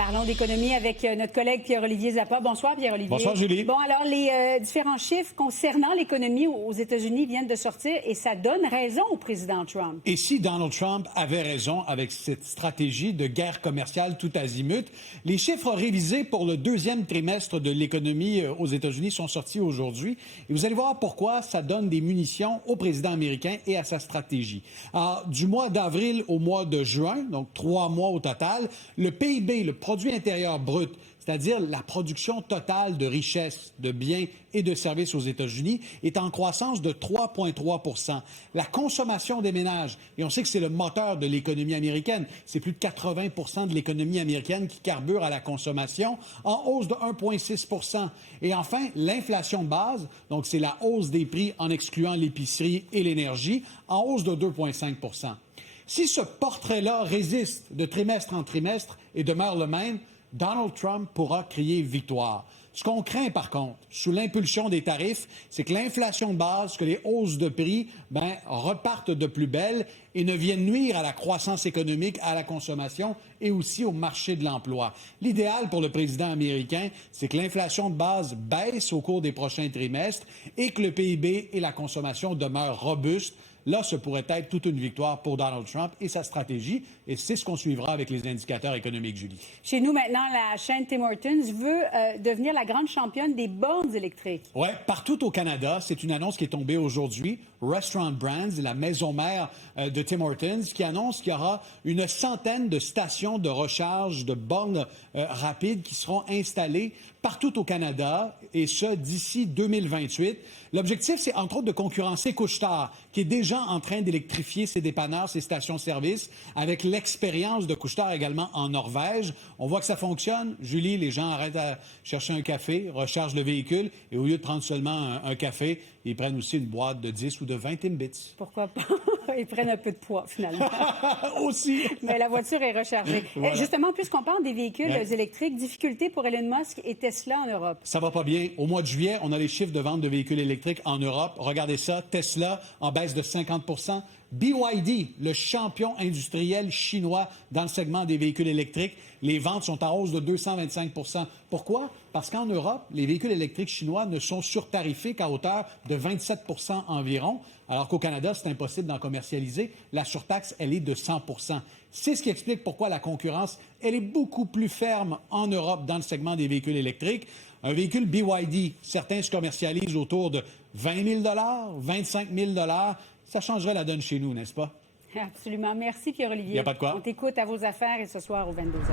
Parlons d'économie avec notre collègue Pierre-Olivier Zappa. Bonsoir, Pierre-Olivier. Bonsoir, Julie. Bon, alors, les différents chiffres concernant l'économie aux États-Unis viennent de sortir et ça donne raison au président Trump. Et si Donald Trump avait raison avec cette stratégie de guerre commerciale tout azimut, les chiffres révisés pour le deuxième trimestre de l'économie aux États-Unis sont sortis aujourd'hui. Et vous allez voir pourquoi ça donne des munitions au président américain et à sa stratégie. Alors, du mois d'avril au mois de juin, donc 3 mois au total, le PIB, le produit intérieur brut, c'est-à-dire la production totale de richesses, de biens et de services aux États-Unis, est en croissance de 3,3 %. La consommation des ménages, et on sait que c'est le moteur de l'économie américaine, c'est plus de 80 % de l'économie américaine qui carbure à la consommation, en hausse de 1,6 %. Et enfin, l'inflation de base, donc c'est la hausse des prix en excluant l'épicerie et l'énergie, en hausse de 2,5 %. Si ce portrait-là résiste de trimestre en trimestre et demeure le même, Donald Trump pourra crier victoire. Ce qu'on craint, par contre, sous l'impulsion des tarifs, c'est que l'inflation de base, que les hausses de prix repartent de plus belle et ne viennent nuire à la croissance économique, à la consommation et aussi au marché de l'emploi. L'idéal pour le président américain, c'est que l'inflation de base baisse au cours des prochains trimestres et que le PIB et la consommation demeurent robustes. Là, ce pourrait être toute une victoire pour Donald Trump et sa stratégie, et c'est ce qu'on suivra avec les indicateurs économiques, Julie. Chez nous, maintenant, la chaîne Tim Hortons veut devenir la grande championne des bornes électriques. Oui, partout au Canada, c'est une annonce qui est tombée aujourd'hui. Restaurant Brands, la maison mère de Tim Hortons, qui annonce qu'il y aura une centaine de stations de recharge de bornes rapides qui seront installées partout au Canada, et ce, d'ici 2028. L'objectif, c'est entre autres de concurrencer Couche-Tard, qui est déjà en train d'électrifier ses dépanneurs, ses stations-service, avec l'expérience de Couche-Tard également en Norvège. On voit que ça fonctionne. Julie, les gens arrêtent à chercher un café, rechargent le véhicule, et au lieu de prendre seulement un café, ils prennent aussi une boîte de 10 ou de 20 Timbits. Pourquoi pas? Ils prennent un peu de poids, finalement. Aussi. Mais la voiture est rechargée. Voilà. Justement, puisqu'on parle des véhicules électriques, difficulté pour Elon Musk et Tesla en Europe. Ça va pas bien. Au mois de juillet, on a les chiffres de vente de véhicules électriques en Europe. Regardez ça. Tesla en baisse de 50 %. BYD, le champion industriel chinois dans le segment des véhicules électriques, les ventes sont en hausse de 225 %. Pourquoi? Parce qu'en Europe, les véhicules électriques chinois ne sont surtarifés qu'à hauteur de 27 % environ, alors qu'au Canada, c'est impossible d'en commercialiser. La surtaxe, elle est de 100 %. C'est ce qui explique pourquoi la concurrence, elle est beaucoup plus ferme en Europe dans le segment des véhicules électriques. Un véhicule BYD, certains se commercialisent autour de 20 000 $, 25 000 $. Ça changerait la donne chez nous, n'est-ce pas? Absolument. Merci, Pierre-Olivier. Il n'y a pas de quoi. On t'écoute à vos affaires et ce soir aux 22h.